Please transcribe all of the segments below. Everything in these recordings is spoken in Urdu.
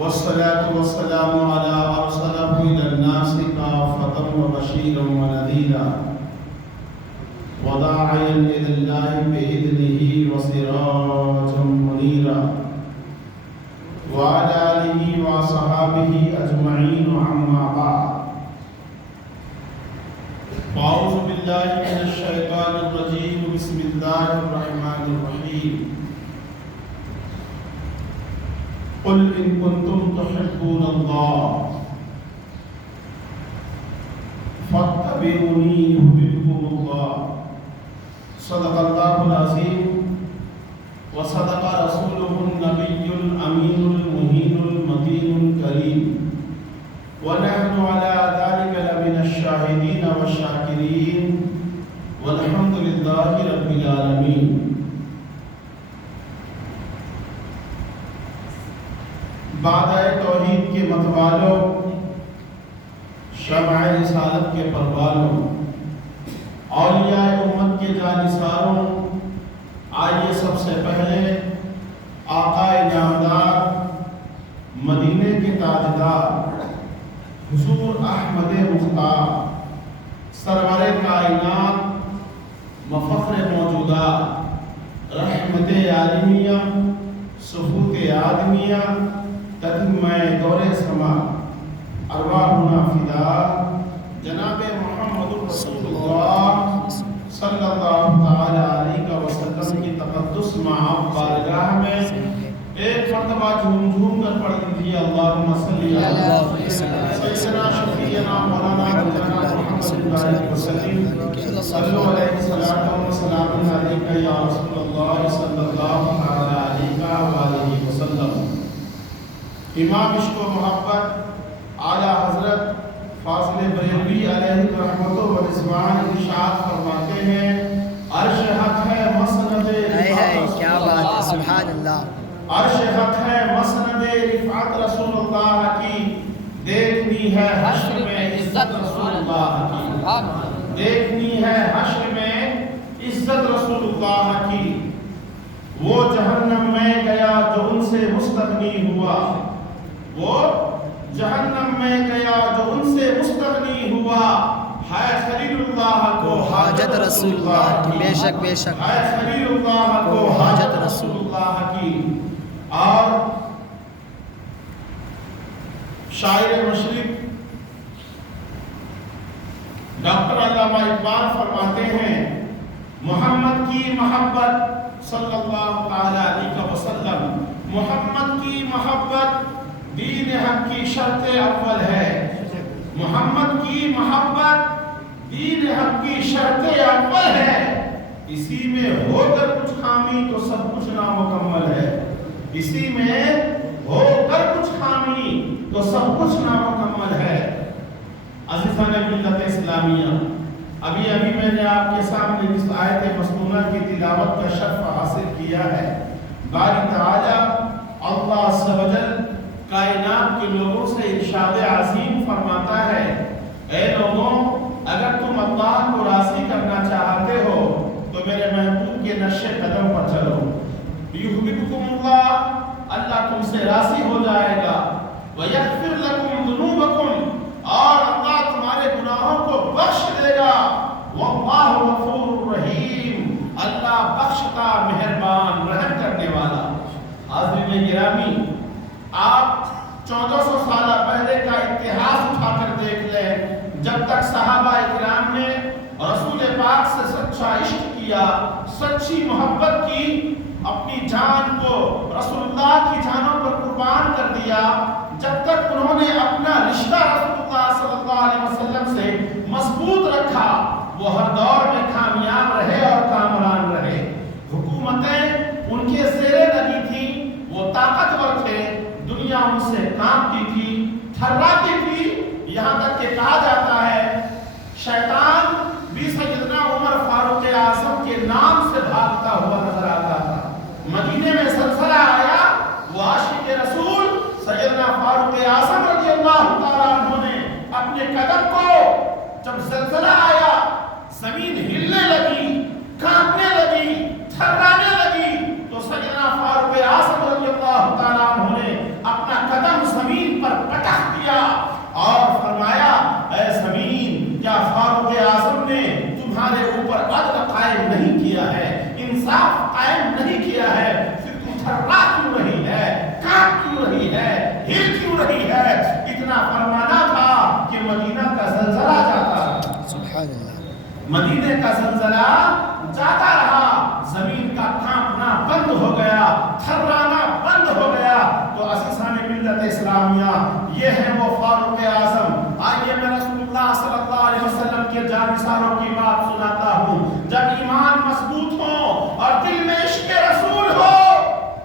والصلاة والسلام على أرسله إلى الناس كافة وبشيرا ونذيرا وداعيا إلى الله بإذنه وسراجا منيرا وعلى آله وصحابه أجمعين أما بعد أعوذ بالله من الشيطان الرجيم بسم الله الرحمن الرحيم قل إن كنتم تحبون الله فاتبعوني يحببكم الله صدق الله العظيم وصدق رسوله النبي الأمين المهين المتين الكريم ونحن على ذلك لمن الشاهدين والشاكرين والحمد لله رب العالمين. بعدائے توحید کے متوالوں، شمع رسالت کے پروالوں، اولیاء امت کے جانثاروں، آئیے سب سے پہلے آقا نامدار، مدینے کے تاجدار، حضور احمد مختار، سرور کائنات، مفخر موجودات، رحمت عالمیہ، سفوت آدمیہ، تتمہ دور سما، ارواحنا فدا، جناب محمد رسول اللہ صلی اللہ تعالی علیہ وسلم کی تقدس معاف بارگاہ میں ایک مرتبہ جھوم جھوم کر پڑھ دیجیے اللہم صلی علی سیدنا شفیعنا مولانا محمد بارک وسلم صلو علیہ الصلوۃ والسلام علیکہ یا رسول اللہ صلی اللہ تعالی علیہ وآلہ وسلم. امام عشق و محبت اعلیٰ حضرت فاضل بریلوی علیہ الرحمت و رضوان ارشاد فرماتے ہیں عرش حق ہے مسند کیا بات ہے، سبحان اللہ. عرش حق ہے مسند رفعت رسول اللہ کی، دیکھنی ہے حشر میں عزت رسول اللہ کی، دیکھنی ہے حشر میں عزت رسول اللہ کی. وہ جہنم میں گیا جو ان سے مستغنی ہوا، وہ جہنم میں گیا جو ان سے مستغنی ہوا، ہے خلیل اللہ کو حاجت رسول اللہ کی، بے شک بے شک، ہے خلیل اللہ کو حاجت رسول اللہ کی. اور شاعر مشرق ڈاکٹر علامہ اقبال فرماتے ہیں محمد کی محبت صلی اللہ تعالی علیہ وسلم، محمد کی محبت دین حق کی شرط اول ہے، محمد کی محبت دین حق کی شرط اول ہے. اسی میں ہو کر کچھ خامی تو سب کچھ نامکمل ہے، اسی میں ہو کر کچھ خامی تو سب کچھ نامکمل ہے. عزیزان ملت اسلامیہ، ابھی میں نے آپ کے سامنے جس آیت مسنونہ کی تلاوت کا شرف حاصل کیا ہے، باری تعالی اللہ عز و جل کائنات کے لوگوں سے ارشاد عظیم فرماتا ہے اے لوگوں، اگر تم اللہ کو راضی کرنا چاہتے ہو تو میرے محبوب کے نقش قدم پر چلو. یحببکم اللہ، اللہ تم سے راضی ہو جائے گا. ویغفر لکم ذنوبکم، اور اللہ تمہارے گناہوں کو بخش دے گا. واللہ غفور رحیم، اللہ بخشتا مہربان رحم کرنے والا. حاضرین گرامی، آپ 1400 سالہ پہلے کا اتہاس اٹھا کر دیکھ لیں. جب تک صحابہ اکرام نے رسول پاک سے سچا عشق کیا، سچی محبت کی، اپنی جان کو رسول اللہ کی جانوں پر قربان کر دیا، جب تک انہوں نے اپنا رشتہ رسول اللہ صلی اللہ علیہ وسلم سے مضبوط رکھا، وہ ہر دور میں کامیاب رہے اور کامران رہے. حکومتیں ان کے زیر لگی تھیں، وہ طاقتور تھے، دنیا ان سے کانپتی تھی، تھراتی تھی. یہاں تک کہ کہا جاتا ہے شیطان بھی سیدنا عمر فاروق اعظم کے نام سے بھاگتا ہوا نظر آتا تھا. مدینے میں زلزلہ آیا، وہ عاشق رسول سیدنا فاروق اعظم رضی اللہ تعالیٰ عنہ نے اپنے قدم کو، جب زلزلہ آیا زمین ہلنے لگی، کانپنے لگی، تھرانے لگی، تو سیدنا فاروق اعظم رضی اللہ تعالیٰ عنہ نے اپنا قدم ملت اسلامیہ، یہ ہے وہ فاروق اعظم۔ آئیے میں رسول اللہ صلی اللہ علیہ وسلم کے جانثاروں کی بات سناتا ہوں۔ جب ایمان مضبوط ہو اور دل میں عشق رسول ہو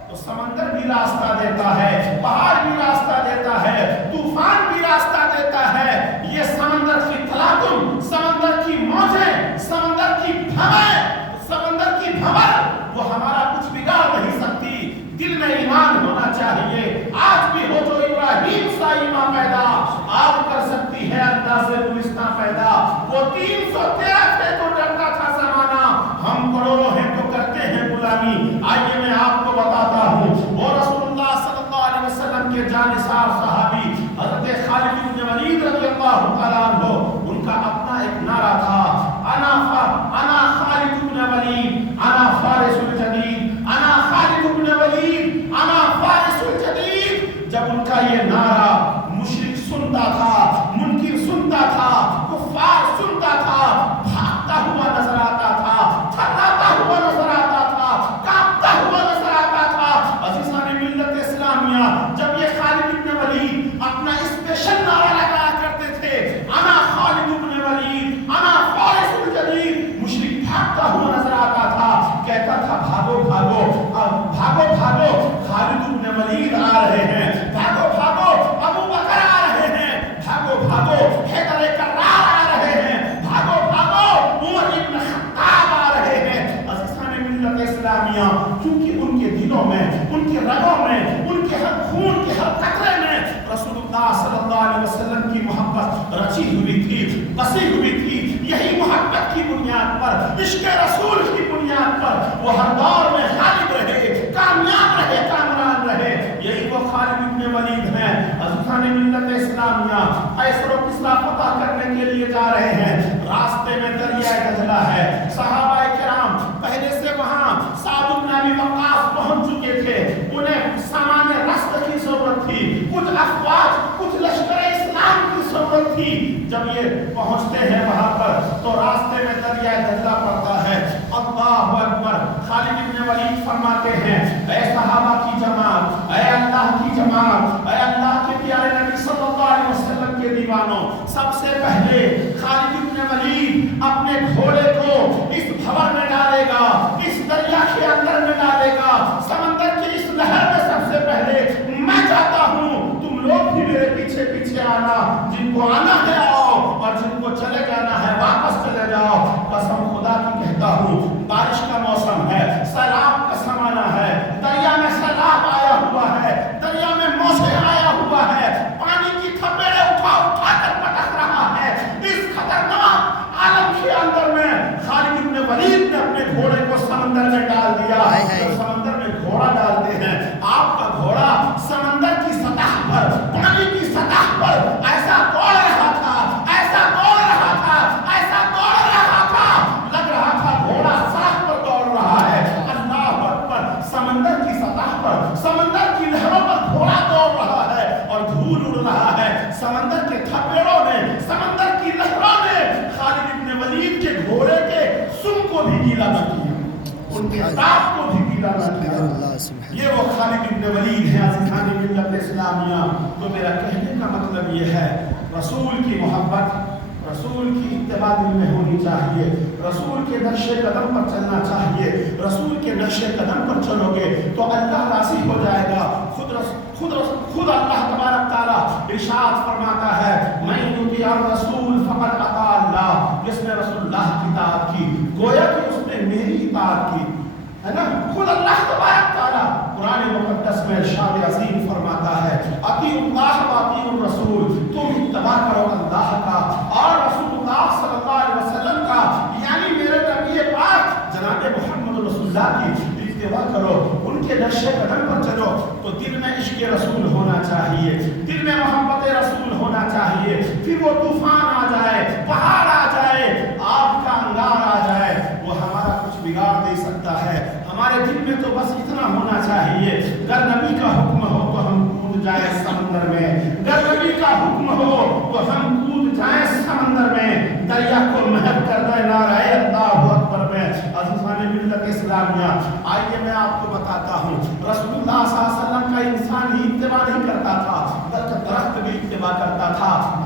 تو سمندر بھی راستہ دیتا ہے، پہاڑ بھی راستہ دیتا ہے، طوفان بھی راستہ دیتا ہے۔ یہ سمندر کی تلاطم، سمندر کی موجیں، سمندر کی بھنور وہ ہمارا کچھ بگاڑ نہیں سکتی۔ دل میں ایمان ہونا چاہیے۔ آج بھی ہو جو ابراہیم سا ایمان پیدا، آپ کر سکتی ہے انداز گلستہ پیدا۔ وہ 313 تھے تو ڈرتا تھا زمانہ، ہم کروڑوں ہیں تو کرتے ہیں غلامی۔ آئیے میں آپ کو بتاتا ہوں، وہ رسول اللہ صلی اللہ علیہ وسلم کے جانثار صحابی حضرت خالد بن ولید رضی اللہ تعالیٰ عنہ، ان کا اپنا ایک نعرہ تھا، انا خالد بن ولید، انا فارس الجدید، انا خالد بن ولید، انا فارس الجدید۔ جب ان کا یہ نعرہ مشرک سنتا تھا، منکر سنتا تھا، کفار سنتا تھا، بھاگتا ہوا نظر آتا تھا، تھراتا ہوا نظر آتا تھا، کانپتا ہوا نظر آتا تھا۔ عزیزان ملت اسلامیہ، جب یہ خالد بن ولید اپنا اسپیشل نعرہ لگایا کرتے تھے، انا خالد بن ولید، انا فارس الجدید، مشرک بھاگتا ہوا نظر آتا تھا، کہتا تھا بھاگو بھاگو بھاگو بھاگو، خالد بن ولید آ رہے ہیں، بھاگو بھاگو ابو بکر آ رہے ہیں، بھاگو بھاگو حیدر کرار آ رہے ہیں، بھاگو بھاگو عمر بن خطاب آ رہے ہیں۔ عزیزان ملت اسلامیہ، کیونکہ ان کے دلوں میں، ان کے رگوں میں، ان کے ہر خون کے ہر قطرے میں رسول اللہ صلی اللہ علیہ وسلم کی محبت رچی ہوئی تھی، بسی ہوئی تھی۔ یہی محبت کی بنیاد پر، عشق رسول کی بنیاد پر وہ ہر دور میں غالب رہے، کامیاب رہے، کامران رہے۔ یہی وہ خالد بن ولید ہیں۔ عزیزان ملت اسلامیہ، قیصر و کسریٰ فتح کرنے کے لیے جا رہے ہیں، راستے میں دریائے دجلہ ہے، صحابہ کرام پہلے سے وہاں سعد بن ابی وقاص پہنچ چکے تھے، انہیں سامان رسد کی ضرورت تھی، کچھ افواج، کچھ لشکر اسلام کی ضرورت تھی۔ جب یہ پہنچتے ہیں وہاں پر تو راستے میں دریائے دجلہ پڑتا ہے۔ اللہ اکبر، خالد بن ولید فرماتے ہیں، اے صحابہ کی جماعت، اے اللہ کی جماعت، اے اللہ کے پیارے نبی صلی اللہ علیہ وسلم کے دیوانوں، سب سے پہلے خالد بن ولید اپنے گھوڑے کو اس بھور میں ڈالے گا، اس دریا کے اندر میں ڈالے گا، سمندر کی اس لہر میں سب سے پہلے میں جاتا ہوں، تم لوگ بھی میرے پیچھے پیچھے آنا، جن کو آنا ہے آؤ اور جن کو چلے جانا ہے واپس چلے جاؤ۔ قسم خدا کی کہتا ہوں، بارش کا موسم ہے، سیلاب کا زمانہ ہے، دریا میں سیلاب آیا ہوا ہے، دریا میں موجیں آیا ہوا ہے، پانی کی تھپیڑیں اٹھا اٹھا کر پٹک رہا ہے۔ اس خطرناک عالم کے اندر میں خالد بن ولید نے اپنے گھوڑے کو سمندر میں ڈال دیا۔ جب سمندر میں گھوڑا ڈالتے ہیں، آپ کا گھوڑا سمندر کی سطح پر، پانی کی سطح پر ایسا دوڑ رہا تھا، ایسا دوڑ رہا تھا، ایسا دوڑ رہا تھا، لگ رہا تھا گھوڑا سڑک پر دوڑ رہا ہے۔ اللہ اکبر، سمندر کی سطح پر، سمندر کی لہروں پر گھوڑا دوڑ رہا ہے اور دھول اڑ رہا ہے۔ سمندر کے تھپیڑوں نے، سمندر کی لہروں نے خالد بن ولید کے گھوڑے کے سم کو بھی گیلا نہ کیا، ان کے دانت کو بھی گیلا نہ کیا۔ یہ وہ خالد بن ولید ہے۔ عزیزان ملت اسلامیہ، تو میرا کہنے کا مطلب یہ ہے، رسول کی محبت، رسول کی اتباع دل میں ہونی چاہیے، رسول کے نقش قدم پر چلنا چاہیے۔ رسول کے نقش قدم پر چلو گے تو اللہ راضی ہو جائے گا۔ خود اللہ تبارک تعالیٰ ارشاد فرماتا ہے، من یطیع الرسول فقد اطاع اللہ، جس نے رسول اللہ کی اطاعت کی گویا کہ اس نے میری اطاعت کی، ہے نا۔ خود اللہ تبارک تعالیٰ قرآن مقدس میں ارشاد عظیم فرماتا ہے، اطیعوا اللہ و اطیعوا الرسول، تم اتباع کرو اللہ کا اور رسول اللہ صلی اللہ علیہ وسلم کا، یعنی میرے نبی پاک جناب محمد رسول اللہ کی اتباع کرو، ان کے نقش قدم پر چلو۔ تو دل میں عشق رسول ہونا چاہیے، دل میں محبت رسول ہونا چاہیے، پھر وہ طوفان آ جائے، پہاڑ آ جائے، آگ کا انگار آ جائے، وہ ہمارا کچھ بگاڑ نہیں سکتا ہے۔ ہمارے دل میں تو بس اتنا ہونا چاہیے، اگر نبی کا حکم ہو تو ہم کود جائیں سمندر میں، اگر نبی کا حکم ہو تو ہم کود جائیں سمندر میں، دریا کو محو کر دیں نعرہ اللہ اکبر میں۔ عزیزان ملت اسلامیہ، آئیے میں آپ کو بتاتا ہوں، رسول اللہ صلی اللہ علیہ وسلم کا انسان ہی اتباع نہیں کرتا تھا،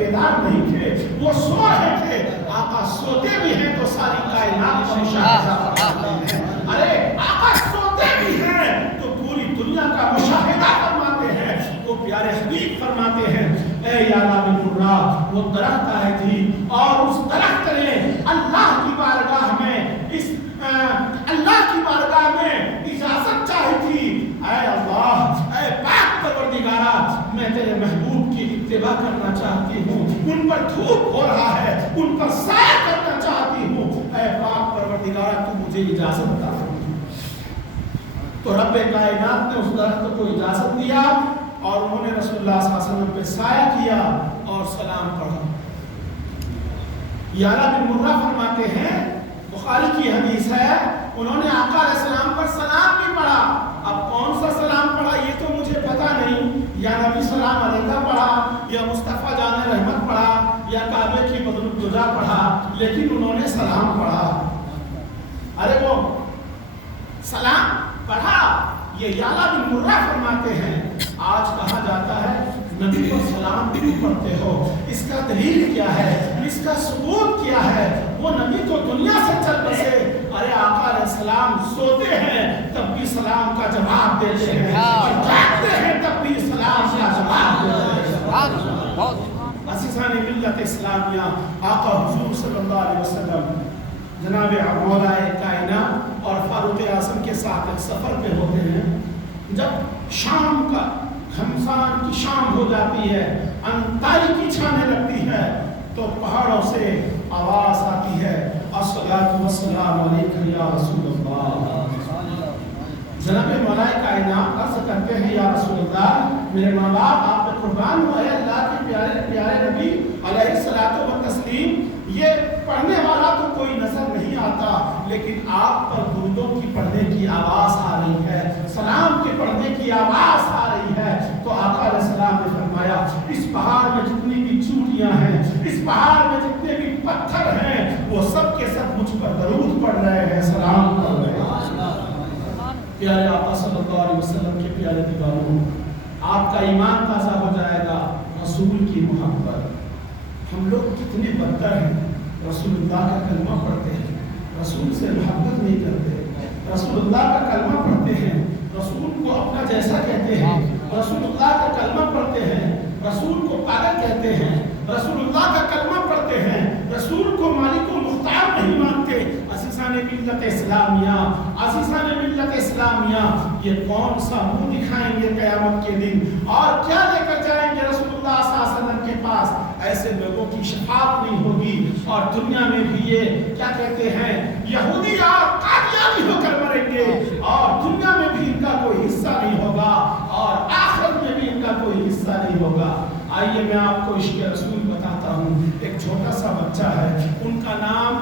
بیدار نہیں تھے، وہ سو رہے تھے۔ آقا سوتے بھی ہیں تو ساری کائنات کو مشاہدہ فرماتے ہیں۔ ارے آقا سوتے بھی ہیں تو پوری دنیا کا مشاہدہ فرماتے ہیں۔ وہ پیارے حبیب فرماتے ہیں اے یعلا بن مرہ، وہ درخت آئے تھی اور اس درخت نے اللہ کی بارگاہ میں اجازت چاہی تھی، اے اللہ، اے پاک پروردگارا، میں تیرے محبوب کی اتباع کرنا چاہتی ہوں، ان پر دھوپ ہو رہا ہے، ان پر سایہ کرنا چاہتی ہوں، اے پاک پروردگارا تو مجھے اجازت دے۔ تو رب کائنات نے اس درخت کو اجازت دیا اور انہوں نے رسول اللہ صلی اللہ علیہ وسلم پہ سایہ کیا اور سلام پڑھا۔ یعلا بن مرہ فرماتے ہیں، بخاری کی حدیث ہے، انہوں نے آقا علیہ السلام پر سلام بھی پڑھا۔ اب کون سا سلام پڑھا یہ تو مجھے پتا نہیں، یا نبی سلام علیکہ پڑھا، یا مصطفیٰ جان رحمت پڑھا، یا کعبے کی بدر الدجا پڑھا، لیکن انہوں نے سلام پڑھا۔ ارے وہ سلام پڑھا، یہ یعلا بن مرہ فرماتے ہیں، آج کہا جاتا ہے نبی پر سلام کیوں پڑھتے ہو؟ اس کا دلیل کیا ہے؟ اس کا ثبوت کیا ہے؟ وہ نبی تو دنیا سے چل بسے، ارے آقا علیہ السلام سوتے ہیں تب بھی سلام کا جواب دیتے ہیں، اور جاگتے ہیں تب بھی سلام کا جواب دیتے ہیں۔ عزیزان ملت اسلامیہ، آقا حضور صلی اللہ علیہ وسلم جناب مولا کائنات اور فاروق اعظم کے ساتھ ایک سفر پہ ہوتے ہیں۔ جب شام کا گھمسان کی شام ہو جاتی ہے، تاریکی چھانے لگتی ہے، تو پہاڑوں سے آواز آتی ہے، الصلاۃ والسلام علیکہ یا رسول اللہ۔ جناب مولا کائنات عرض کرتے ہیں یا رسول اللہ، میرے ماں باپ آپ پہ قربان ہوئے، اللہ کے پیارے پیارے نبی علیہ الصلاۃ والتسلیم، یہ پڑھنے والا تو کوئی نظر نہیں آتا، لیکن آپ پر درودوں کی پڑھنے کی آواز آ رہی ہے، سلام کے پڑھنے کی آواز آ رہی ہے۔ تو آقا علیہ السلام نے فرمایا، اس پہاڑ میں جتنی بھی چوٹیاں ہیں، اس پہاڑ میں جتنے بھی پتھر ہیں، وہ سب کے سب مجھ پر درود پڑھ رہے ہیں، سلام پڑھ رہے ہیں۔ پیارے آقا صلی اللہ علیہ وسلم کے پیارے دیوانوں، آپ کا ایمان تازہ ہو جائے گا، رسول کی محبت۔ ہم لوگ کتنے بدتر ہیں، رسول اللہ کا کلمہ پڑھتے ہیں، رسول سے محبت نہیں کرتے، رسول اللہ کا کلمہ پڑھتے ہیں، رسول کو اپنا جیسا کہتے ہیں، رسول اللہ کا کلمہ پڑھتے ہیں، رسول کو پاگل کہتے ہیں، رسول اللہ کا کلمہ پڑھتے ہیں، رسول کو مالک و مختار نہیں مانتے۔ عزیزان ملت اسلامیہ، عزیزان ملت اسلامیہ، یہ کون سا منہ دکھائیں گے قیامت کے دن، اور کیا لے کر جائیں گے رسول اللہ صلی اللہ علیہ وسلم کے پاس؟ ایسے لوگوں کی شفاعت نہیں ہوگی، اور دنیا میں بھی یہ کیا کہتے ہیں، یہودی اور قادیانی ہو کر مریں گے، اور دنیا میں بھی ان کا کوئی حصہ نہیں ہوگا، اور آخرت میں بھی ان کا کوئی حصہ نہیں ہوگا۔ آئیے میں آپ کو عشق رسول بتاتا ہوں۔ ایک چھوٹا سا بچہ ہے، ان کا نام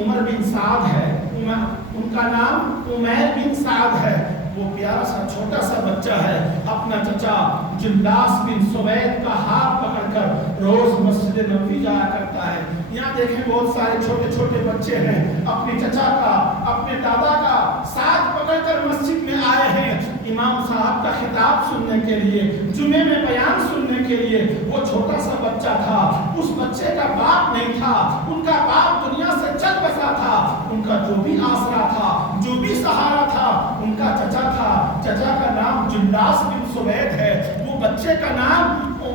عمر بن سعد ہے، ان کا نام عمیر بن سعد ہے۔ وہ پیارا سا چھوٹا سا بچہ ہے، اپنا چچا جنداس بن سوید کا ہاتھ پکڑ کر روز مسجد نبوی جایا کرتا ہے۔ یہاں دیکھیں بہت سارے چھوٹے چھوٹے بچے ہیں، اپنے چچا کا، اپنے دادا کا ساتھ پکڑ کر مسجد میں آئے ہیں امام صاحب کا خطاب سننے کے لیے، جمعے میں بیان سننے کے لیے۔ وہ چھوٹا سا بچہ تھا، اس بچے کا باپ نہیں تھا، ان کا باپ دنیا سے چل بسا تھا، ان کا جو بھی آسرا تھا، جو بھی سہارا تھا، ان کا چچا تھا۔ چچا کا نام جنداس بن سوید ہے، وہ بچے کا نام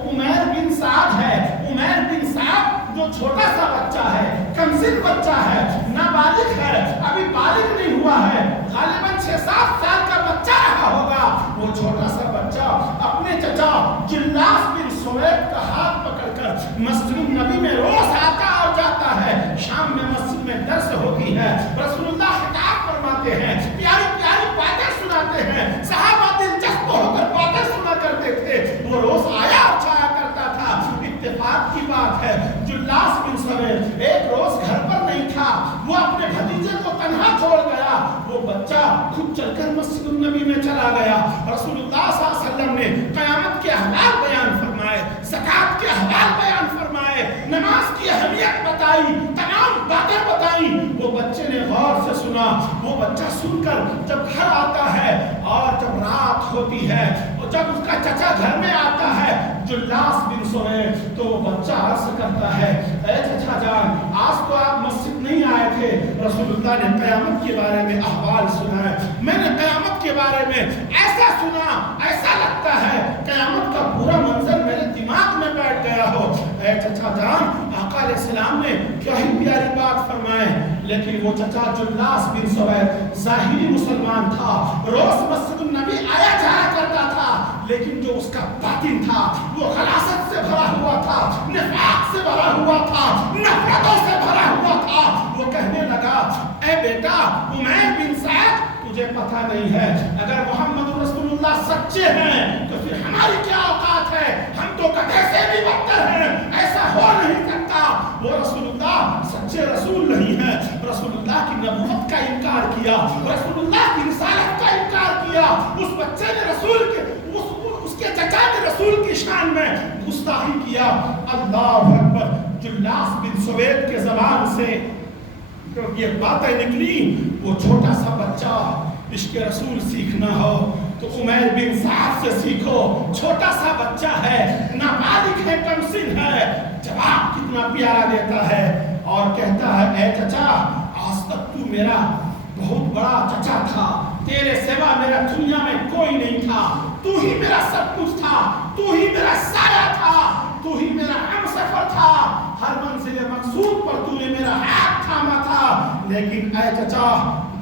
عمیر بن سعد ہے۔ عمیر بن سعد جو چھوٹا سا بچہ ہے، کمسن بچہ ہے، نابالغ ہے، ابھی بالغ نہیں ہوا ہے، غالباً 6-7 سال کا بچہ رہا ہوگا۔ وہ چھوٹا سا بچہ اپنے چچا جنداس بن سوید کا ہاتھ پکڑ کر مسجد نبی میں روز آتا اور جاتا ہے۔ شام میں مسجد میں درس ہوتی ہے، رسول اللہ خطاب فرماتے ہیں، پیاری پیاری باتیں سناتے ہیں، صحابہ دلچسپ ہو کر باتیں سنا کرتے تھے۔ وہ روز آیا اور جایا کرتا تھا۔ اتفاق کی بات ہے، جلاس بن سوید ایک روز گھر پر نہیں تھا، وہ اپنے بھتیجے کو تنہا چھوڑ گیا۔ وہ بچہ خود چل کر مسجد النبی میں چلا گیا۔ رسول اللہ صلی اللہ علیہ وسلم نے قیامت کے احوال بیان فرمائے، زکات کے احوال بیان فرمائے، نماز کی اہمیت بتائی، تمام باتیں بتائیں۔ وہ بچے نے غور سے سنا۔ وہ بچہ سن کر جب گھر آتا ہے اور جب رات ہوتی ہے اور جب اس کا چچا گھر میں آتا ہے جلاس بن سوید، تو وہ بچہ عرض کرتا ہے اے چچا جان آج تو آپ مسجد نہیں آئے تھے، رسول اللہ نے قیامت کے بارے میں احوال سنا ہے، میں نے قیامت کے بارے میں ایسا سنا، ایسا لگتا ہے قیامت کا پورا منظر میرے دماغ میں بیٹھ گیا ہو۔ اے چچا جان، آقا علیہ السلام نے کیا ہی پیاری بات فرمائے، لیکن وہ چچا جلاس بن سوید ظاہری مسلمان تھا، روز مسجد النبی آیا جایا کرتا تھا، لیکن جو اس کا باطن تھا وہ خلاصت سے بھرا ہوا تھا، نفاق سے بھرا ہوا تھا، نفرتوں سے بھرا ہوا تھا۔ وہ کہنے لگا اے بیٹا عمیر بن سعد، تجھے پتہ نہیں ہے اگر محمد رسول اللہ سچے ہیں تو پھر ہماری کیا اوقات ہے، ہم تو گدھے سے بھی بدتر ہیں، ایسا ہو نہیں سکتا۔ وہ رسول اللہ سچے رسول نہیں ہے، رسول اللہ کی نبوت کا انکار کیا، رسول اللہ کی رسالت کا انکار کیا، اس بچے نے رسول کے اس کے چچا نے رسول کی شان میں گستاخی کیا۔ اللہ اکبر، جلاس بن سوید کے زبان سے یہ باتیں نکلی، وہ چھوٹا سا بچہ عشق رسول سیکھنا ہو تو عمیر بن سعد سے سیکھو، چھوٹا سا بچہ ہے، نابالغ ہے، کم سن ہے، جواب کتنا پیارا دیتا ہے اور کہتا ہے اے چچا آج تک تو میرا بہت بڑا چچا تھا، تیرے سوا میرا دنیا میں کوئی نہیں تھا، تو ہی میرا سب کچھ تھا، تو ہی میرا سایہ تھا، تو ہی میرا ہم سفر تھا، ہر منزل مقصود پر تو نے میرا ہاتھ تھاما تھا، لیکن اے چچا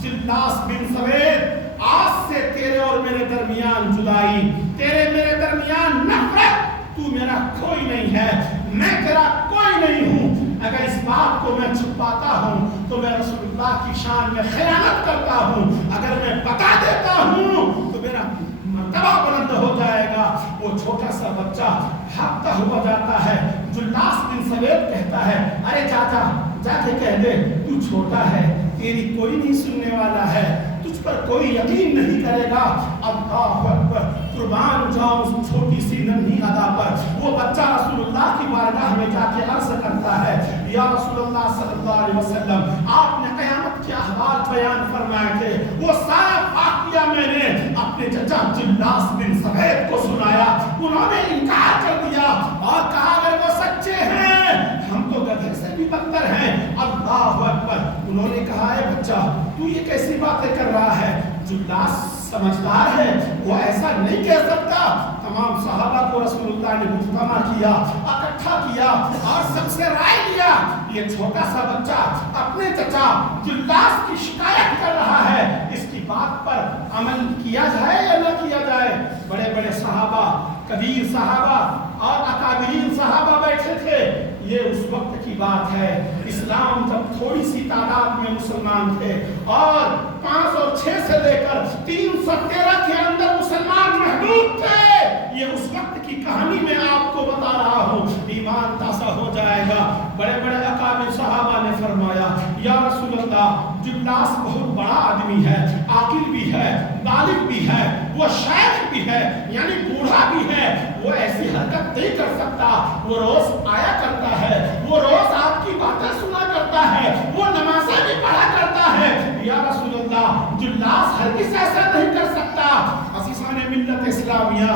جلاس بن سوید آج سے تیرے اور میرے درمیان جدائی، تیرے میرے درمیان نفرت، تو میرا کوئی نہیں ہے، میں تیرا کوئی نہیں ہوں۔ اگر اس بات کو میں چھپاتا ہوں تو میں رسول اللہ کی شان میں خیانت کرتا ہوں، اگر میں بتا دیتا ہوں تو میرا مرتبہ بلند ہو جائے گا۔ وہ چھوٹا سا بچہ ہفتہ ہوا جاتا ہے، جلاس بن سوید کہتا ہے ارے چاچا جا کے کہہ دے تو چھوٹا ہے، تیری کوئی نہیں سننے والا ہے، تجھ پر کوئی یقین نہیں کرے گا۔ اللہ اکبر، قربان جاؤں اس چھوٹی سی ننھی ادا پر۔ وہ بچہ رسول اللہ کی بارگاہ میں جا کے عرض کرتا ہے یا رسول اللہ صلی اللہ علیہ وسلم آپ نے قیامت کے احوال بیان فرمائے تھے، وہ سارا واقعہ میں نے اپنے چچا جلاس بن سوید کو سنایا، انہوں نے انکار کر دیا اور کہا اگر وہ سچے ہیں ہم تو گدھے سے بھی بدتر ہیں۔ اللہ اکبر، انہوں نے کہا اے بچہ تو یہ کیسی باتیں کر رہا ہے؟ جلاس سمجھدار ہے، وہ ایسا نہیں کہہ سکتا۔ تمام صحابہ کو رسول اللہ نے مجتمع کیا، اکٹھا کیا اور سب سے رائے لیا یہ چھوٹا سا بچہ اپنے چچا جلاس کی شکایت کر رہا ہے، اس کی بات پر عمل کیا جائے یا نہ کیا جائے۔ بڑے بڑے صحابہ، کبیر صحابہ اور اکابرین صحابہ بیٹھے تھے۔ یہ اس وقت کی بات ہے، اسلام جب تھوڑی سی تعداد میں مسلمان تھے اور 506 سے لے کر 313 کے اندر مسلمان محدود تھے۔ یہ اس وقت کی کہانی میں آپ کو بتا رہا ہوں، ایمان تازہ ہو جائے گا۔ بڑے بڑے اکابر صحابہ نے فرمایا یا رسول اللہ جلاس بہت بڑا آدمی ہے، عاقل بھی ہے، بالغ بھی ہے، وہ شیخ بھی ہے یعنی بوڑھا بھی ہے، وہ ایسی حرکت نہیں کر سکتا، وہ روز آیا کرتا ہے، وہ روز آپ کی باتیں سنا کرتا ہے، وہ نمازیں بھی پڑھا کرتا ہے۔ یا رسول اللہ جلاس ہرگز ایسا نہیں کر سکتا۔ عزیزان ملت اسلامیہ،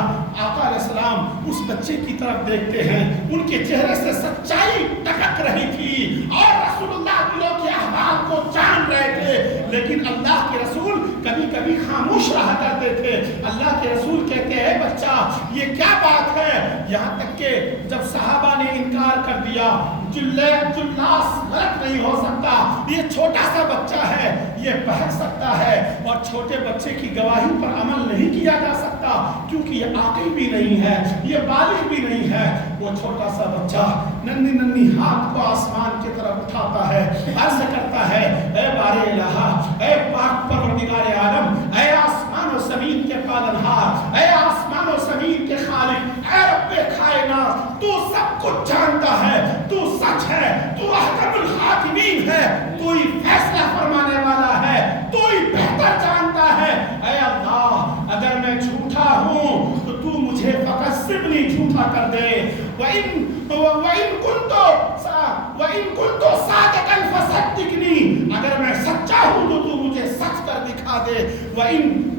آقا علیہ السلام اس بچے کی طرف دیکھتے ہیں، ان کے چہرے سے سچائی ٹپک رہی تھی اور رسول اللہ دلوں کے احوال کو جان رہے تھے، لیکن اللہ کے رسول کبھی کبھی خاموش رہا کرتے تھے۔ اللہ کے رسول کہتے ہیں بچہ یہ کیا بات ہے؟ یہاں تک کہ جب صحابہ نے انکار کر دیا جلاس غلط نہیں ہو سکتا، یہ چھوٹا سا بچہ ہے، یہ بہک سکتا ہے اور چھوٹے بچے کی گواہی پر عمل نہیں کیا جا سکتا کیونکہ یہ عاقل بھی نہیں ہے، یہ بالغ بھی نہیں ہے۔ وہ چھوٹا سا بچہ ننھی ہاتھ کو آسمان کی طرف اٹھاتا ہے، عرض کرتا ہے اے بارے الہ، اے پاک پروردگار عالم، اے آسمان و زمین کے پالنہار، اے آسمان و زمین کے خالق، اے رب کائنات، تو سب کچھ جانتا ہے، تو سچ ہے، تو احکم الحاکمین ہے، تو ہی فیصلہ فرمانے والا ہے، تو ہی بہتر جانتا ہے۔ اے اللہ اگر میں جھوٹا ہوں تو تو مجھے فقط سمپلی جھوٹا کر دے، وَإِن كُنْتُ صَادِقًا فَصَدِّقْنِي، اگر میں سچا ہوں تو تو مجھے سچ کر دکھا دے، وَإِن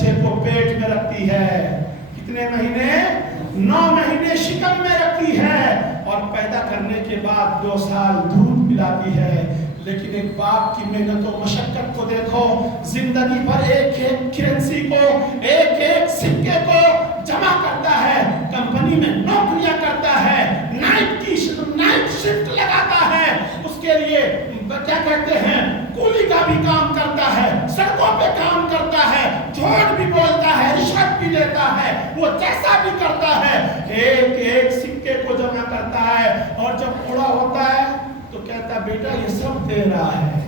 بچے کو پیٹ میں رکھتی ہے، کتنے مہینے؟ 9 مہینے شکم میں رکھتی ہے، اور پیدا کرنے کے بعد 2 سال دودھ پلاتی ہے۔ لیکن ایک باپ کی محنت و مشقت کو دیکھو، زندگی بھر ایک ایک کرنسی کو، ایک ایک سکے کو جمع کرتا ہے، کمپنی میں نوکریاں کرتا ہے، نائٹ شفٹ لگاتا ہے، اس کے لیے کیا کہتے ہیں کولی کا بھی کام کرتا ہے، سڑکوں پہ کام کرتا ہے، جھوٹ بھی بولتا ہے، رشوت بھی لیتا ہے، وہ جیسا بھی کرتا ہے، ایک ایک سکے کو جمع کرتا ہے، اور جب پورا ہوتا ہے تو کہتا ہے بیٹا یہ سب دے رہا ہے،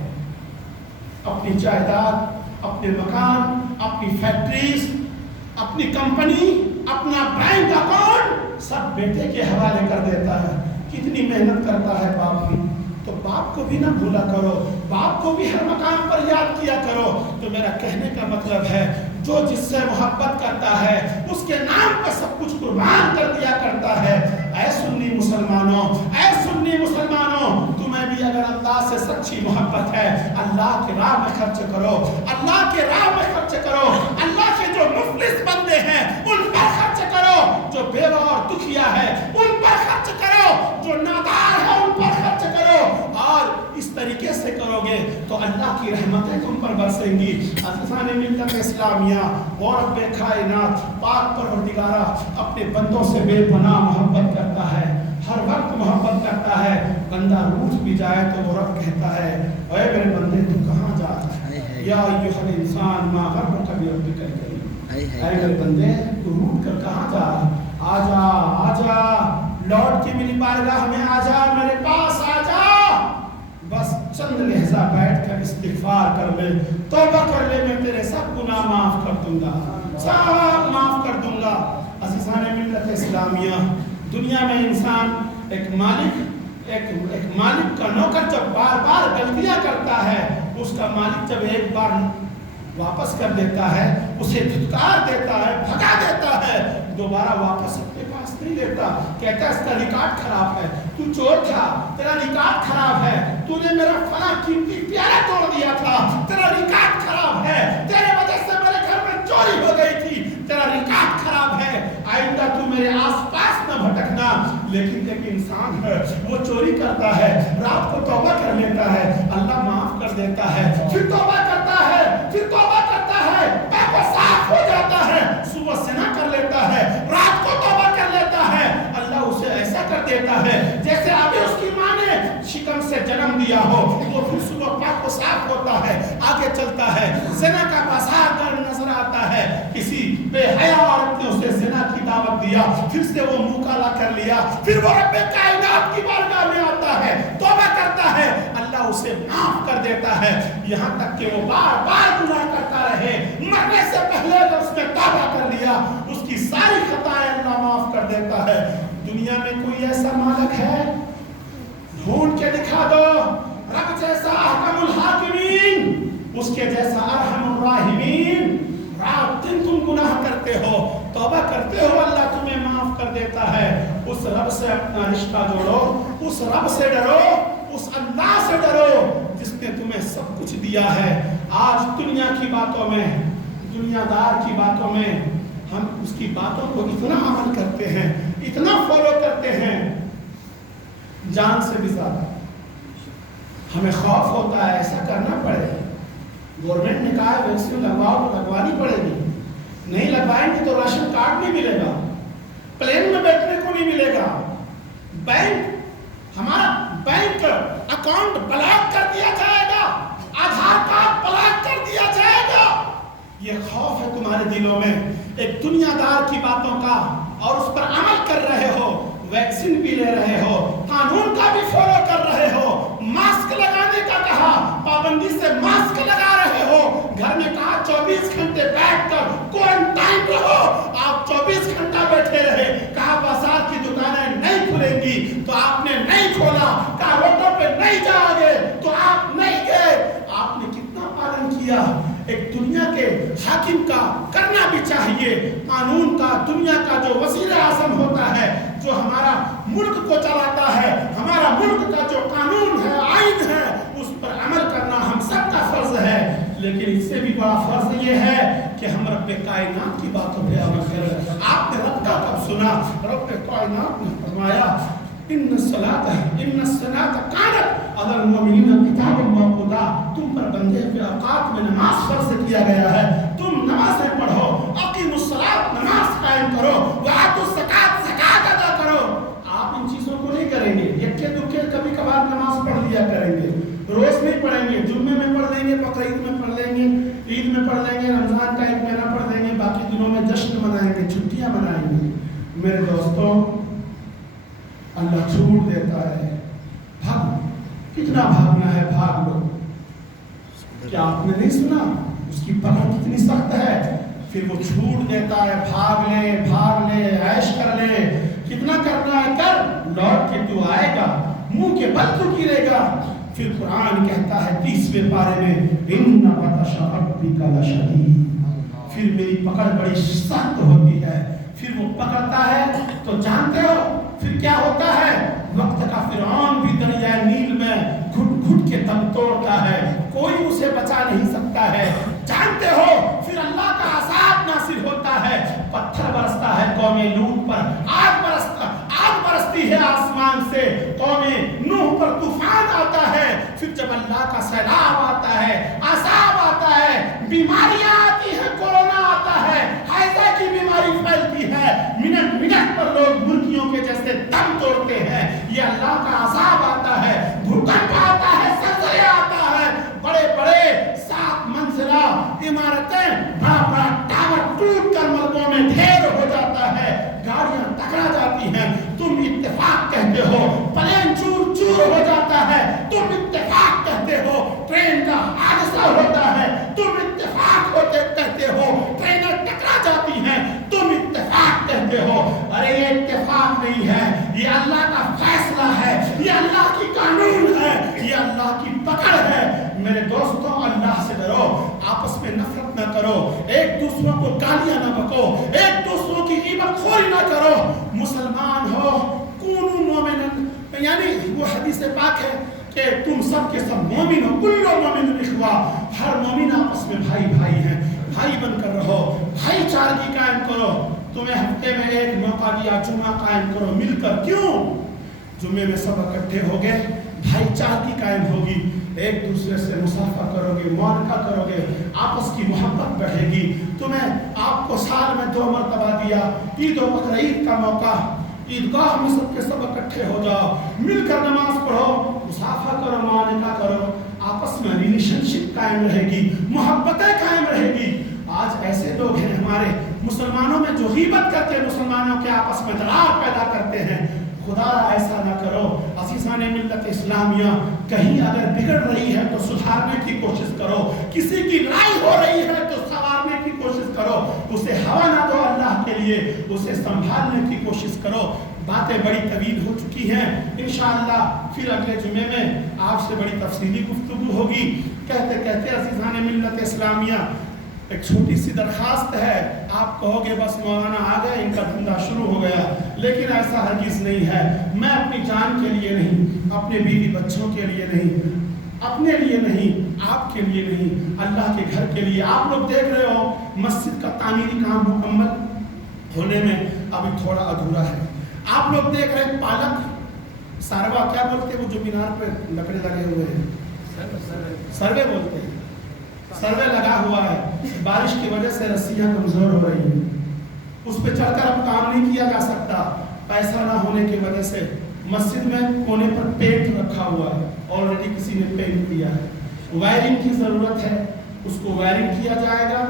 اپنی جائیداد، اپنے مکان، اپنی فیکٹریز، اپنی کمپنی، اپنا بینک اکاؤنٹ سب بیٹے کے حوالے کر دیتا ہے۔ کتنی محنت کرتا ہے باپ بھی، تو باپ کو بھی نہ بھولا کرو، باپ کو بھی ہر مقام پر یاد کیا کرو۔ تو میرا کہنے کا مطلب ہے جو جس سے محبت کرتا ہے اس کے نام پہ سب کچھ قربان کر دیا کرتا ہے۔ اے سنی مسلمانوں، اے سنی مسلمانوں، تمہیں بھی اگر اللہ سے سچی محبت ہے، اللہ کے راہ میں خرچ کرو، اللہ کے راہ میں خرچ کرو، اللہ کے جو مفلس بندے ہیں ان پر خرچ کرو، جو بیوہ اور دکھیا ہے ان پر خرچ کرو، جو نادار ہے ان پر خرچ کرو، اور اس طریقے سے کرو گے تو اللہ کی رحمتیں تم پر برسیں گی۔ عزیزان ملت اسلامیہ، وہ رب کائنات پاک پروردگارہ اپنے بندوں سے بے پناہ محبت کرتا ہے، ہر وقت محبت کرتا ہے۔ بندہ روٹھ بھی جائے تو وہ رب کہتا ہے اے میرے بندے تو کہاں جا رہا ہے، یا ایھا الانسان ما غرک بربک الکریم، اے میرے بندے تو روٹھ کر کہاں جا رہا ہے، آجا آجا، لوٹ کے میری بارگاہ میں آجا، میرے پاس آجا، بس چند لحظہ بیٹھ کر استغفار کر لے، توبہ کر لے، میں تیرے سب گناہ معاف کر دوں گا، سب معاف کر دوں گا۔ عزیزان ملت اسلامیہ، دنیا میں انسان ایک مالک کا نوکر جب بار بار غلطیاں کرتا ہے، اس کا مالک جب ایک بار واپس کر دیتا ہے، اسے دھتکار دیتا ہے، بھگا دیتا ہے، دوبارہ واپس اپنے پاس نہیں لیتا، کہتا ہے اس کا ریکارڈ خراب ہے، تو چور تھا، تیرا ریکارڈ خراب ہے، تو نے میرا فلاں قیمتی پیالہ توڑ دیا تھا، تیرا ریکارڈ خراب ہے، تیرے وجہ سے میرے گھر میں چوری ہو گئی تھی، تیرا ریکارڈ خراب ہے، آئندہ تو میرے آس پاس نہ بھٹکنا۔ لیکن ایک انسان ہے وہ چوری کرتا ہے، رات کو توبہ کر لیتا ہے، اللہ معاف کر دیتا ہے، پھر توبہ کرتا ہے، پھر توبہ کرتا ہے، پاک و صاف ہو جاتا ہے، صبح زنا کر لیتا ہے، رات کو توبہ کر لیتا ہے، اللہ اسے ایسا کر دیتا ہے جیسے ابھی اس کی ماں نے شکم سے جنم دیا ہو، وہ پھر صبح پاک و صاف ہوتا ہے، آگے چلتا ہے، زنا کا بازار کر نظر آتا ہے، کسی بے حیا عورت نے اسے زنا کی دعوت دیا، پھر سے وہ منہ کالا کر لیا، پھر وہ رب کائنات کی بارگاہ میں آتا ہے، توبہ کرتا ہے، اللہ اسے معاف کر دیتا ہے، یہاں تک کہ وہ بار بار گناہ کرتا رہے، مرنے سے پہلے اس نے توبہ کر لیا، اس کی ساری خطائیں اللہ معاف کر دیتا ہے۔ دنیا میں کوئی ایسا مالک ہے؟ ڈھونڈ کے دکھا دو، رب جیسا احکم الحاکمین، اس کے جیسا ارحم الراحمین۔ رات دن تم گناہ کرتے ہو، توبہ کرتے ہو، اللہ تمہیں معاف کر دیتا ہے۔ اس رب سے اپنا رشتہ جوڑو، اس رب سے ڈرو، اس اللہ سے ڈرو جس نے تمہیں سب کچھ دیا ہے۔ آج دنیا کی باتوں میں، دنیا دار کی باتوں میں ہم اس کی باتوں کو اتنا عمل کرتے ہیں، اتنا فالو کرتے ہیں، جان سے بھی زیادہ ہمیں خوف ہوتا ہے ایسا کرنا پڑے۔ گورنمنٹ نے کہا ہے ویکسین لگواؤ تو لگوانی پڑے گی، نہیں لگوائیں گے تو راشن کارڈ نہیں ملے گا، پلین میں بیٹھنے کو نہیں ملے گا، ہمارا بینک اکاؤنٹ بلاک کر دیا جائے گا، آدھار کارڈ بلاک کر دیا جائے گا۔ یہ خوف ہے تمہارے دلوں میں، ایک دنیا دار کی باتوں کا، اور اس پر عمل کر رہے ہو، ویکسین بھی لے رہے ہو، قانون کا بھی فالو کر رہے ہو، ماسک لگانے کا کہا، پابندی سے ماسک لگا رہے ہو، گھر میں کہا 24 گھنٹے بیٹھ کر کوارنٹائن رہو، آپ 24 گھنٹہ بیٹھے رہے، کہا بازار کی دکانیں نہیں کھلیں گی تو آپ نے نہیں کھولا، کہا روڈوں پہ نہیں جاؤ گے تو آپ نہیں گئے، آپ نے کتنا پالن کیا۔ ایک دنیا کے حاکم کا کرنا بھی چاہیے، قانون کا، دنیا کا جو وزیر اعظم ہوتا ہے، جو ہمارا ملک کو چلاتا ہے، ہمارا ملک کا جو قانون ہے، آئین ہے، اس پر عمل کرنا ہم سب کا فرض ہے۔ لیکن اس سے بھی بڑا فرض یہ ہے کہ ہم رب کائنات کی باتوں پہ عمل کریں. آپ نے رب کا کب سنا؟ رب کائنات نے فرمایا ان الصلاۃ کانت علی المؤمنین کتابا موقوتا. تم پر بندے کے اوقات میں نماز فرض کیا گیا ہے. تم نمازیں پڑھو، اقیموا الصلاۃ، نماز قائم کرو، وآتوا الزکاۃ، زکات ادا کرو. آپ ان چیزوں کو نہیں کریں گے. یکے دکے کبھی کبھار نماز پڑھ لیا کریں گے، روز نہیں پڑھیں گے. جمعے میں پڑھ لیں گے، بقرعید میں پڑھ لیں گے، عید میں پڑھ لیں گے، رمضان کا ایک مہینہ پڑھ لیں گے، باقی دنوں میں جشن منائیں گے، چھٹیاں منائیں گے. میرے دوستوں، اللہ چھوٹ دیتا ہے. بھاگ، کتنا بھاگنا ہے بھاگ لو. کیا آپ نے نہیں سنا اس کی پکڑ کتنی سخت ہے؟ پھر وہ چھوٹ دیتا ہے. بھاگ لے، عیش کر لے، کتنا کرنا ہے کر، لوٹ کے تو آئے گا، منہ کے بل تو گرے گا. پھر قرآن کہتا ہے 30ویں پارے میں ان بطش ربک لشدید. پھر میری پکڑ بڑی سخت ہوتی ہے. پھر وہ پکڑتا ہے تو جانتے ہو پھر کیا ہوتا ہے؟ وقت کا فرعون بھی دریائے نیل میں گھٹ گھٹ کے دم توڑتا ہے، کوئی اسے بچا نہیں سکتا ہے. جانتے ہو پھر اللہ کا عذاب نازل ہوتا ہے، پتھر برستا ہے قوم لوط پر، آگ برستی ہے آسمان سے، قوم نوح پر طوفان آتا ہے. پھر جب اللہ کا سیلاب آتا ہے، عذاب آتا ہے، بیماریاں آتی ہیں، کورونا آتا ہے، ہیضہ کی بیماری پھیلتی ہے، منٹ منٹ پر لوگ مرغیوں کے جیسے دم توڑتے ہیں. یہ اللہ کا عذاب آتا ہے، بھوکمپ آتا ہے، زلزلے آتا ہے، بڑے بڑے 7 منزلہ عمارتیں، بڑا بڑا ٹاور ٹوٹ کر ملبوں میں ڈھیر ہو جاتا ہے، گاڑیاں ٹکرا جاتی ہیں. تم اتفاق کہتے ہو پلین چور چور ہو جاتا ہے، تم اتفاق کہتے ہو ٹرین کا حادثہ ہوتا ہے، تم اتفاق کہتے ہو ٹرینیں ٹکرا جاتی ہیں، تم اتفاق کہتے ہو. ارے یہ اتفاق نہیں ہے، یہ اللہ کا فیصلہ ہے، یہ اللہ کی قانون ہے، یہ اللہ کی پکڑ ہے. میرے دوستوں، اللہ سے ڈرو، آپس میں نفرت نہ کرو، ایک دوسروں کو گالیاں نہ بکو، ایک دوسروں کی غیبت خوری نہ کرو. مسلمان ہو، کونوا مومنن، یعنی وہ حدیث پاک ہے کہ تم سب کے سب مومن ہو. کل مومن اخوا، ہر مومن آپس میں بھائی بھائی ہیں، بھائی بن کر رہو، بھائی چارگی قائم کرو. تمہیں ہفتے میں ایک موقع دیا، جمعہ قائم کرو مل کر. کیوں؟ جمعے میں سب اکٹھے ہو گئے، بھائی چارگی قائم ہوگی، ایک دوسرے سے مصافحہ کرو گے، معانقہ کرو گے، آپس کی محبت بڑھے گی. تمہیں آپ کو سال میں 2 مرتبہ دیا، عید و بقرعید کا موقع، عیدگاہ میں سب کے سب اکٹھے ہو جاؤ، مل کر نماز پڑھو، مصافحہ کرو، معانقہ کرو، آپس میں ریلیشن شپ قائم رہے گی، محبتیں قائم رہے گی. آج ایسے لوگ ہیں ہمارے مسلمانوں میں جو غیبت کرتے ہیں، مسلمانوں کے آپس میں دراڑ پیدا کرتے ہیں. خدا ایسا نہ کرو. عزیزان ملت اسلامیہ، کہیں اگر بگڑ رہی ہے تو سدھارنے کی کوشش کرو، کسی کی لڑائی ہو رہی ہے تو سنوارنے کی کوشش کرو، اسے ہوا نہ دو اللہ کے لیے، اسے سنبھالنے کی کوشش کرو. باتیں بڑی طویل ہو چکی ہیں، انشاءاللہ پھر اگلے جمعے میں آپ سے بڑی تفصیلی گفتگو ہوگی. کہتے کہتے عزیزان ملت اسلامیہ، ایک چھوٹی سی درخواست ہے. آپ کہو گے بس مولانا آ گئے، ان کا دھندا شروع ہو گیا، لیکن ایسا ہرگز نہیں ہے. میں اپنی جان کے لیے نہیں، اپنے بیوی بچوں کے لیے نہیں، اپنے لیے نہیں، آپ کے لیے نہیں، اللہ کے گھر کے لیے. آپ لوگ دیکھ رہے ہو مسجد کا تعمیری کام مکمل ہونے میں ابھی تھوڑا ادھورا ہے. آپ لوگ دیکھ رہے ہیں پالک ساروا، کیا بولتے ہیں وہ جو مینار پہ لکڑے لگے ہوئے ہیں، سروے بولتے ہیں، سروے لگا ہوا ہے. بارش کی وجہ سے رسیاں کمزور ہو رہی ہیں، اس پہ چڑھ کر اب کام نہیں کیا جا سکتا پیسہ نہ ہونے کی وجہ سے. مسجد میں کونے پر پینٹ رکھا ہوا ہے، آلریڈی کسی نے پینٹ کیا ہے. وائرنگ کی ضرورت ہے، اس کو وائرنگ کیا جائے گا.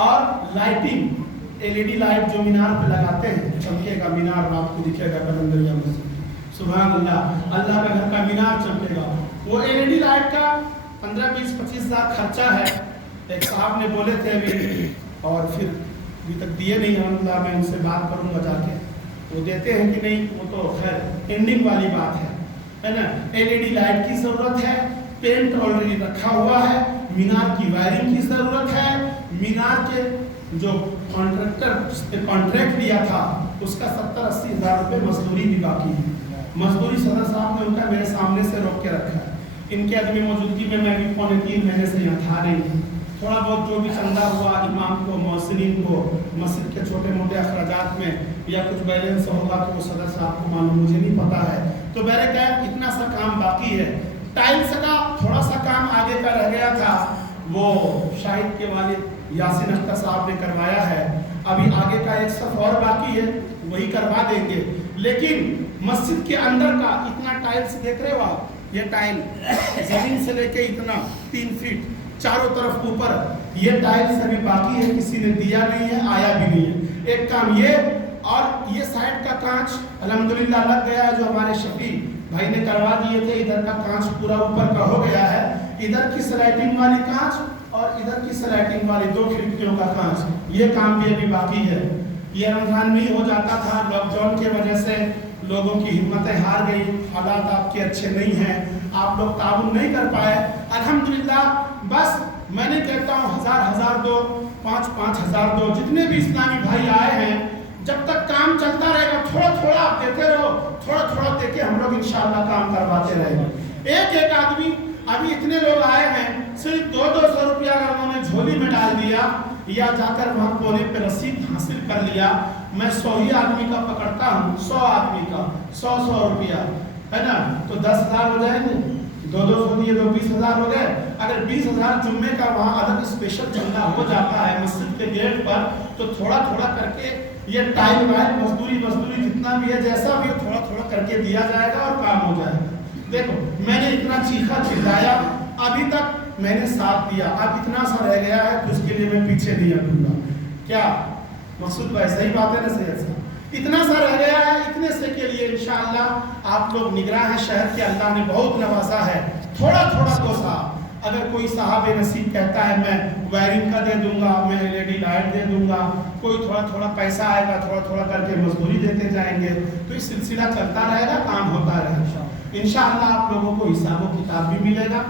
اور لائٹنگ، LED لائٹ جو مینار پہ لگاتے ہیں، چمکے گا مینار، آپ کو دکھے گا کلندریا مسجد. سبحان اللہ، اللہ کا گھر کا مینار چمکے گا. وہ LED لائٹ کا 15-20-25 ہزار خرچہ ہے. ایک صاحب نے بولے تھے ابھی، اور پھر ابھی تک دیے نہیں. الحمدللہ میں ان سے بات کروں گا جا کے، وہ دیتے ہیں کہ نہیں، وہ تو خیر اینڈنگ والی بات ہے نا. LED لائٹ کی ضرورت ہے، پینٹ آلریڈی رکھا ہوا ہے، مینار کی وائرنگ کی ضرورت ہے. مینار کے جو کانٹریکٹر جس نے کانٹریکٹ دیا تھا، اس کا 70-80 ہزار روپے مزدوری بھی باقی ہے. مزدوری صدر صاحب نے ان کا میرے سامنے سے روک کے رکھا ہے. ان کے عدم موجودگی میں بھی 3.25 مہینے سے یہاں تھا نہیں. تھوڑا بہت جو بھی چندہ ہوا امام کو مؤذنین کو مسجد کے چھوٹے موٹے اخراجات میں یا کچھ بیلنس ہوگا تو وہ صدر صاحب کو معلوم, مجھے نہیں پتا ہے. تو بہرکیف اتنا سا کام باقی ہے. ٹائلس کا تھوڑا سا کام آگے کا رہ گیا تھا, وہ شاہد کے والد یاسین اختر صاحب نے کروایا ہے. ابھی آگے کا ایک صف اور باقی ہے, وہی کروا دیں گے. لیکن مسجد کے اندر کا اتنا ٹائلس دیکھ رہے ہو آپ, یہ ٹائل زمین سے لے کے اتنا 3 فٹ چاروں طرف اوپر, یہ ٹائلس ابھی باقی ہے, کسی نے دیا نہیں ہے, آیا بھی نہیں ہے. ایک کام یہ, اور یہ سائڈ کا کانچ الحمدللہ لگ گیا ہے, جو ہمارے شفیع بھائی نے کروا دیے تھے. ادھر کا کانچ پورا اوپر کا ہو گیا ہے. ادھر کی سلائٹنگ والی کانچ اور ادھر کی سلائٹنگ والی 2 کھڑکیوں کا کانچ, یہ کام بھی ابھی باقی ہے. یہ رمضان میں ہو جاتا تھا, لاک ڈاؤن کی وجہ سے لوگوں کی ہمتیں ہار گئی, حالات آپ کے اچھے نہیں ہیں, آپ لوگ تعاون نہیں کر پائے. الحمدللہ بس میں نے کہتا ہوں 1000 دو, 5,000 دو, جتنے بھی اسلامی بھائی آئے ہیں, جب تک کام چلتا رہے گا تھوڑا تھوڑا آپ دیتے رہو, تھوڑا تھوڑا دے کے ہم لوگ انشاءاللہ کام کرواتے رہیں گے. ایک آدمی, ابھی اتنے لوگ آئے ہیں, صرف 200 روپیہ اگر انہوں نے جھولی میں ڈال دیا یا جا کر وہاں کونے پہ رسید حاصل کر لیا, میں 100 ہی آدمی کا پکڑتا ہوں, 100 آدمی کا 100 روپیہ ہے نا, تو 10,000 ہو جائیں گے, 200 دیے تو 20,000 ہو گئے. اگر 20,000 جمعے کا وہاں الگ اسپیشل چندہ ہو جاتا ہے مسجد کے گیٹ پر, تو تھوڑا تھوڑا کر کے یہ ٹائل وائل مزدوری جتنا بھی ہے, جیسا بھی تھوڑا تھوڑا کر کے دیا جائے گا اور کام ہو جائے گا. دیکھو میں نے اتنا چیخا چلایا, ابھی تک میں نے ساتھ دیا, اب اتنا سا رہ گیا ہے تو اس کے لیے میں پیچھے نہیں ہٹوں گا. کیا مقصود بھائی صحیح بات ہے نا, سید صاحب اتنا سا رہ گیا ہے, اتنے سے کے لیے انشاءاللہ آپ لوگ نگراں ہیں شہر کے, اللہ نے بہت نوازا ہے. تھوڑا تھوڑا تو سا, اگر کوئی صاحب نصیب کہتا ہے میں وائرنگ کا دے دوں گا, میں LED لائٹ دے دوں گا, کوئی تھوڑا تھوڑا پیسہ آئے گا, تھوڑا تھوڑا کر کے مزدوری دیتے جائیں گے, تو یہ سلسلہ چلتا رہے گا, کام ہوتا رہے گا. انشاءاللہ آپ لوگوں کو حساب و کتاب بھی ملے گا.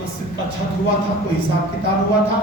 مسجد کا چھت ہوا تھا تو حساب کتاب ہوا تھا.